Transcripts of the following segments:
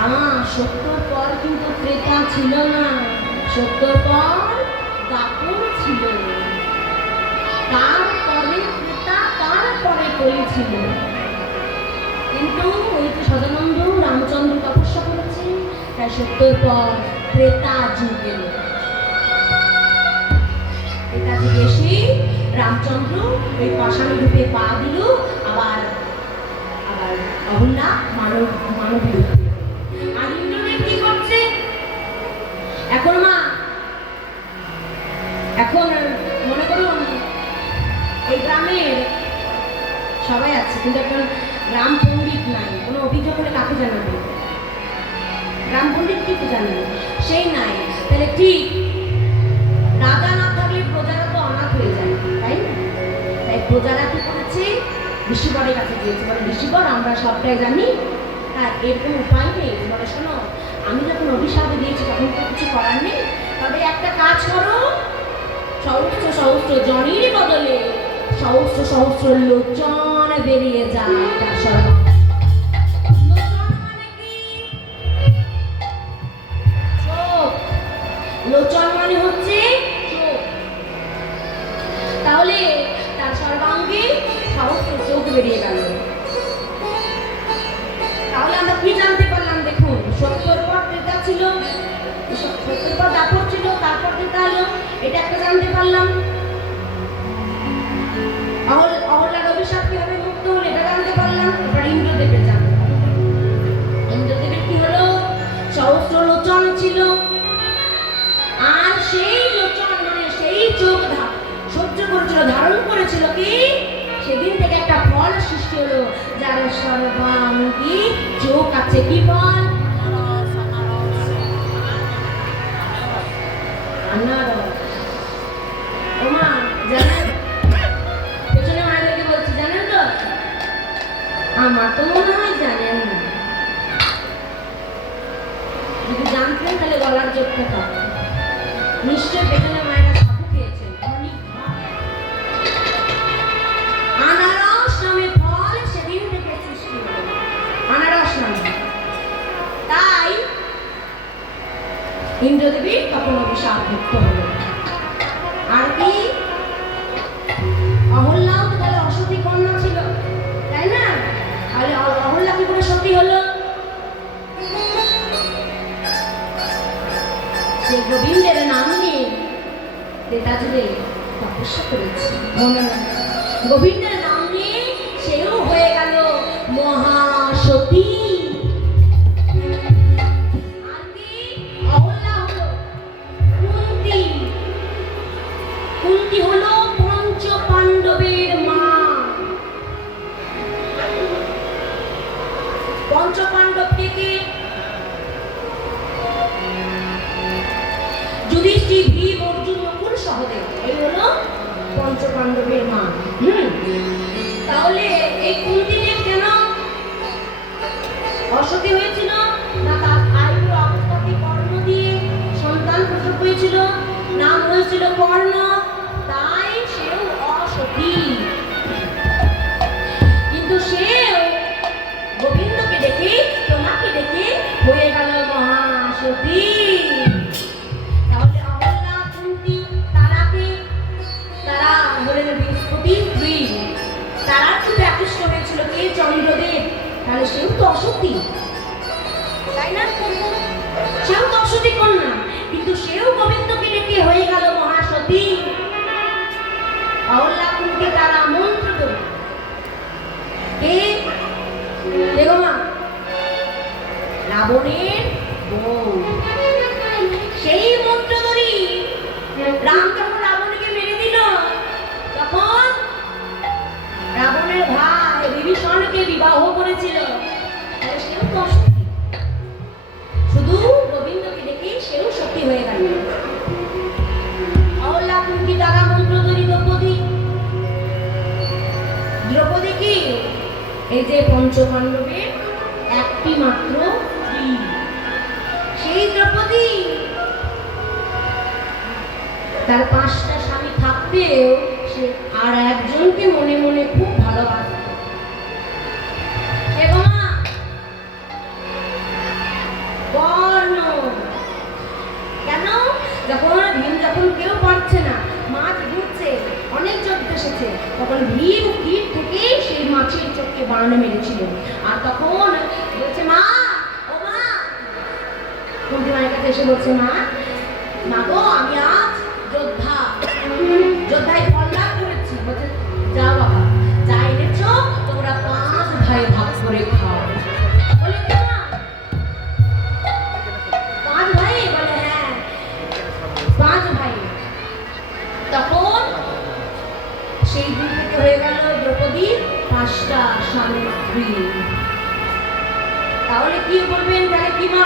সত্যর পর কিন্তু ত্রেতা ছিল না, সত্যর পর দাপর ছিল, তারপরে ত্রেতা, তারপরে কলি ছিল। কিন্তু ওই যে সদানন্দ রামচন্দ্র তপস্যা করেছে, তাই সত্যর পর ত্রেতা যুগ এলো। ত্রেতা যুগে এসে রামচন্দ্র ওই পাষাণ রূপে পা দিল, আবার আবার অহল্যা মানবী রূপে। আর ইন্দ্রদেব কি করছে এখন? এখন মনে করুন এই গ্রামের সবাই আছে, কিন্তু এখন গ্রাম পণ্ডিত নাই, কোনো অভিযোগ হলে কাকে জানাবে? গ্রাম পণ্ডিত কিন্তু জানবে, সেই নাই। তাহলে ঠিক রাজা না থাকলে প্রজারা তো অনাথ হয়ে যায়, তাই না? তাই প্রজারা কি করেছে? ঋষিবরের কাছে গিয়েছে, বলে ঋষিবর আমরা সবটাই জানি, হ্যাঁ এর কোনো উপায় নেই। বলে শোনো, আমি যখন অভিশাপ দিয়েছি তখন তো কিছু করার নেই, তবে একটা কাজ করো, সহস্র সহস্র জনের বদলে সহস্র সহস্র লোচন বেরিয়ে যায়। তার লোচন মানে হচ্ছে চোখ, তাহলে তার সর্বাঙ্গে সহস্র চোখ বেরিয়ে গেল। তাহলে আমরা কি জানতে পারলাম? দেখুন, সত্যর পর ত্রেতা ছিল, সত্যর পর দাপর ছিল, তারপর ত্রেতা এলো, এটা একটা জানতে পারলাম। অহল্যার অভিশাপ কিভাবে মুক্ত হলো এটা জানতে পারলাম। এবার ইন্দ্রদেবের জানতে পারলাম। ইন্দ্রদেবের কি হলো? সহস্র লোচন ছিল, আর সেই লোচন মানে সেই চোখ সহ্য করেছিল, ধারণ করেছিল কি? সেদিন থেকে একটা ফল সৃষ্টি হলো, যার সর্বাঙ্গী চোখ আছে। কি ফল? আনারস। ওমা জানেন, পেছনে মায়েদেরকে বলছি, জানেন তো? আমার তো মনে হয় জানেন না, যদি জানতেন তাহলে গলার জোরটা থাকতো। নিশ্চয় পেছনে মায়েরা সাধু খেয়েছেন। আনারস নামে ফল সেদিন থেকে সৃষ্টি হলো, আনারস নামে। তাই ইন্দ্রদেবী তখন অভিশাপ মুক্ত হলো। আর কি? অহল্যাও তো তাহলে অসতী কন্যা ছিল, তাই না? তাহলে অহল্যা কি করে সতী হলো? সে গোবিন্দের নাম নিয়ে ত্রেতা যুগে তপস্যা করেছে। গোবিন্দের নাম নিয়ে সেও হয়ে গেল মহাসতী। আর কি? অহল্যা হলো কুন্তী। কুন্তী হলো পঞ্চ পাণ্ডবের মা। পঞ্চ পাণ্ডব কে? যুধিষ্ঠির, ভীম, অর্জুন, নকুল, সহদেব, এই হলো পঞ্চ পাণ্ডবের মা। তাহলে এই কুন্তিদেব কেন অসতী হয়েছিল? না তার আয়ু অবস্থাকে কর্ণ দিয়ে সন্তান প্রসব হয়েছিল, নাম হয়েছিল কর্ণ, তাই সেও অসতী। কিন্তু সেও গোবিন্দকে দেখে, তোমাকে দেখে হয়ে গেল মহাসতী। তাহলে অহল্যা, কুন্তী, তারাকে, তারা হলেন বৃহস্পতির স্ত্রী। তারা খুব আকৃষ্ট হয়েছিল কে? চন্দ্রদেব। তাহলে সেও তো অসতী, তাই না? সেও তো অসতী কন্যা, কিন্তু সেও গোবিন্দকে ডেকে হয়ে গেল মহাসতী। অহল্যা, কুন্তী, তারা মন্ত্র দেব কে? দেখো মা, রাবণের বউ। সেই মন্ত্রধরী রাম যখন রাবণকে মেরে দিল, তখন রাবণের ভাই বিভীষণকে বিবাহ করেছিল। সেও তো সতী, শুধু গোবিন্দকে দেখে সেও সতী হয়ে গেল। অহল্যা, কুন্তী, তারা মন্ত্রধরী দ্রৌপদী। দ্রৌপদী কি? এই যে পঞ্চপাণ্ডবের একটি মাত্র স্ত্রী, সেই দ্রৌপদী। তার 5টা স্বামী থাকতেও সে আর একজনকে মনে মনে খুব ভালোবাসত। এবং যখন কেউ পারছে না, মাছ ঘুরছে, অনেক চোখ এসেছে, তখন ভীম তীর থেকে সেই মাছের চোখকে বানানো মেরেছিল। আর তখন বলছে, মা ও মা, কুন্তি মায়ের কাছে এসে বলছে, মা গো, আমি আজ যোদ্ধায় ফল লাভ করেছি। বলছে, যাও বাবা, যা এনেছ তোমরা 5 ভাই ভাগ করে খাও। বলে, কেন 5 ভাই? বলে, হ্যাঁ 5 ভাই। তখন সেই 2 থেকে হয়ে গেল দ্রৌপদীর 5টা স্বামী স্ত্রী। তাহলে কি বলবেন, তাহলে কি মা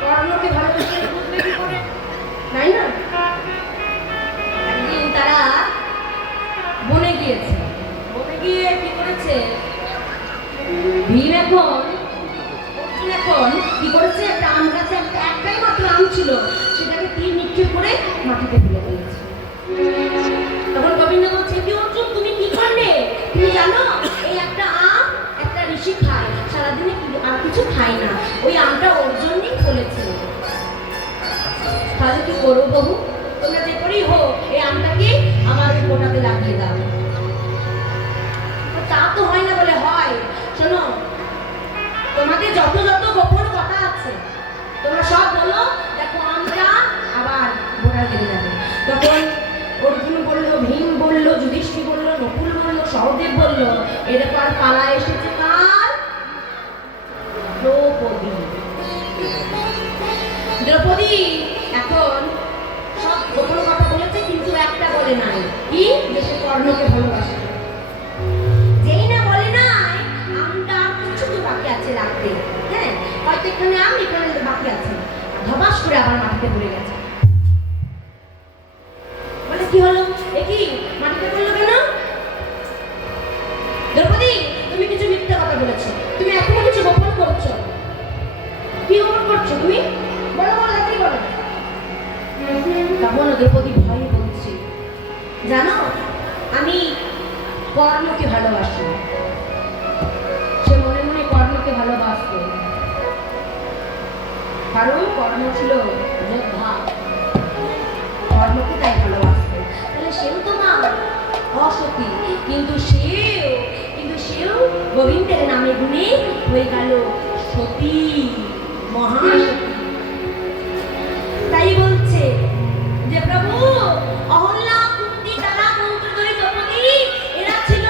কর্ণকে ভালোবেসে বুঝবে কি করে, তাই না? একদিন তারা বনে গিয়েছে, বনে গিয়ে কি করেছে, ভীম এখন কি করেছে, একটা আম গাছে একটাই মাত্র আম ছিল, সেটাকে তীর নিক্ষেপ করে মাটিতে ফেলে দিয়েছে। তখন গোবিন্দ বলছে, কি অর্জুন, তুমি কি করলে? তুমি জানো এই একটা আম একটা ঋষি খায়, সারাদিনে আর কিছু খায় না, ওই আমটা ওর জন্যই ফলেছে। তাহলে কি করবো বাবু, তোমরা যে করেই হোক এই আমটাকে আমার গোটাতে লাগিয়ে দাও। তা তো হয় না। বলে, হয়। শোনো, তোমাদের যত গোপন কথা আছে তোমরা সব বলো, দেখো আমটা আবার গোটা লেগে যাবে। তখন অর্জুন বললো, ভীম বললো, যুধিষ্ঠির বললো, নকুল বললো, সহদেব বললো, এরপর পালা এসেছে কার? দ্রৌপদী এখন সব গোপন কথা বলেছে, কিন্তু একটা বলে নাই, কি, যে সে কর্ণকে ভালোবাসে। যেই না বলে নাই, আমটা আর কিছু তো বাকি আছে লাগতে, হ্যাঁ, হয়তো এখানে আম, এখানে বাকি আছে, ধপাস করে আবার মাটিতে পড়ে গেছে। বলে, কি হলো, একই মাটিতে পড়লো কেন? দ্রৌপদী, তুমি কিছু মিথ্যা কথা বলেছো, তুমি এখনো কিছু গোপন করছো। কি গোপন করছো তুমি? বলো বলো, তাড়াতাড়ি বলো। তখন দ্রৌপদী ভয়ে বলছে, জানো আমি কর্ণকে ভালোবাসি। সে মনে মনে কর্ণকে ভালোবাসত, কারণ কর্ণ ছিল যোদ্ধা, কর্ণকে তাই ভালোবাসত। তাহলে সেও তো মা অসতী, কিন্তু সেও গোবিন্দের নামে গুণে হয়ে গেল সতী, মহাসতী। তাই বলছে যে প্রভু, অহল্যা, কুন্তি, তারা, মন্ত্রধরী, দ্রৌপদী, এরা ছিল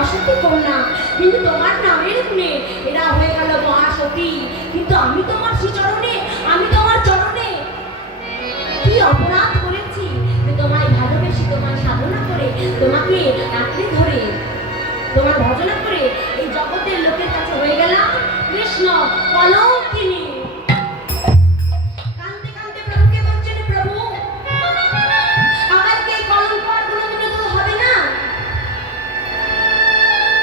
অসতী কন্যা, কিন্তু তোমার নামের গুণে এরা হয়ে গেল মহাসতী। কিন্তু আমি তোমার শ্রীচরণে, আমি তোমার চরণে কি অপরাধ করেছি যে তোমায় ভালোবেসে, তোমায় সাধনা করে, তোমাকে আঁকড়ে ধরে, তোমার ভজনা করে এই জগতের লোকের কাছে হয়ে গেলাম কৃষ্ণ কলঙ্কিনী। কাঁদতে কাঁদতে প্রভুকে বলছেন, প্রভু আমাকে কলঙ্ক আর কোনোদিনও তো হবে না।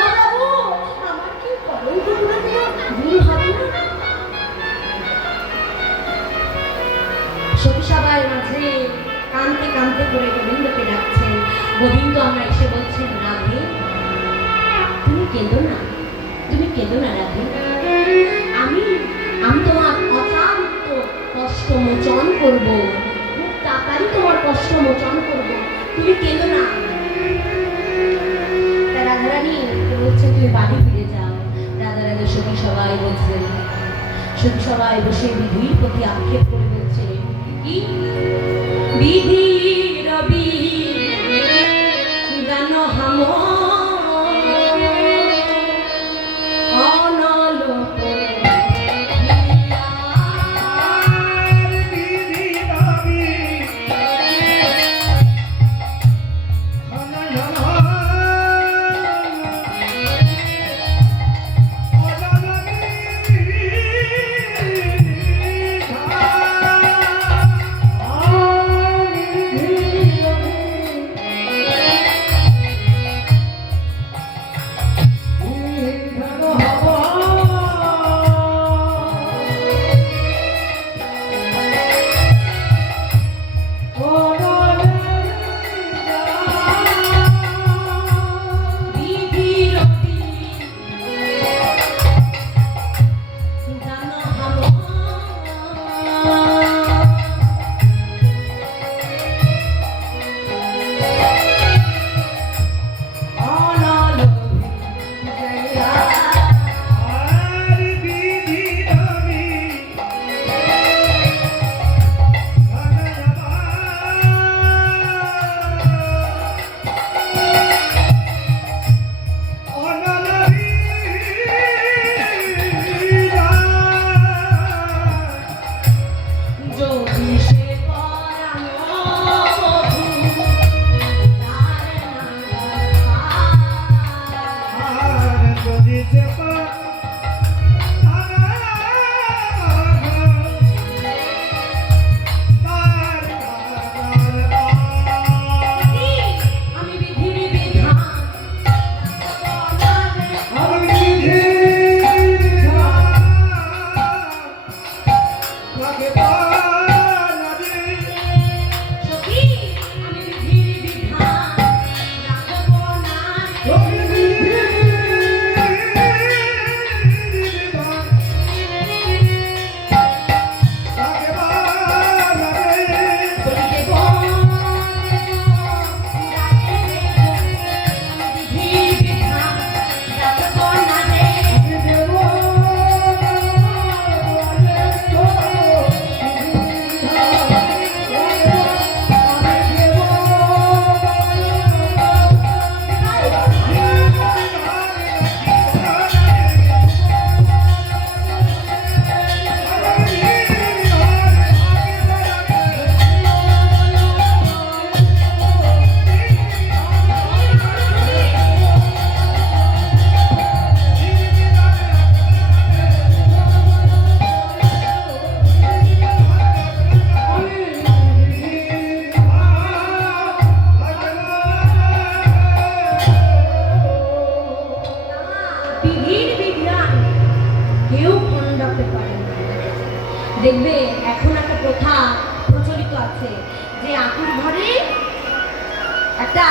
ও প্রভু, আমার কি কলঙ্ক কোনোদিনও দূর হবে না? সতীসভার মাঝে কাঁদতে কাঁদতে করে গোবিন্দকে ডাকছেন। গোবিন্দ আমরা এসে বলছেন, রাধে তুমি কেঁদো না, তুমি কেঁদো না রাধে, আমি তোমার অচারিত কষ্ট মোচন করবো, খুব তাড়াতাড়ি তোমার কষ্ট মোচন করবো, তুমি কেঁদো না। তা রাধারানী বলছেন, তুমি বাড়ি ফিরে যাও। রাধারানী সখী সবাই বলছেন, সখী সবাই বসে বিধির প্রতি আক্ষেপ করে বলছে, কি বিধি রবি গান হাম কেউ খণ্ডাতে পারে না। দেখবে এখন একটা প্রথা প্রচলিত আছে যে আঁকুর ঘরে একটা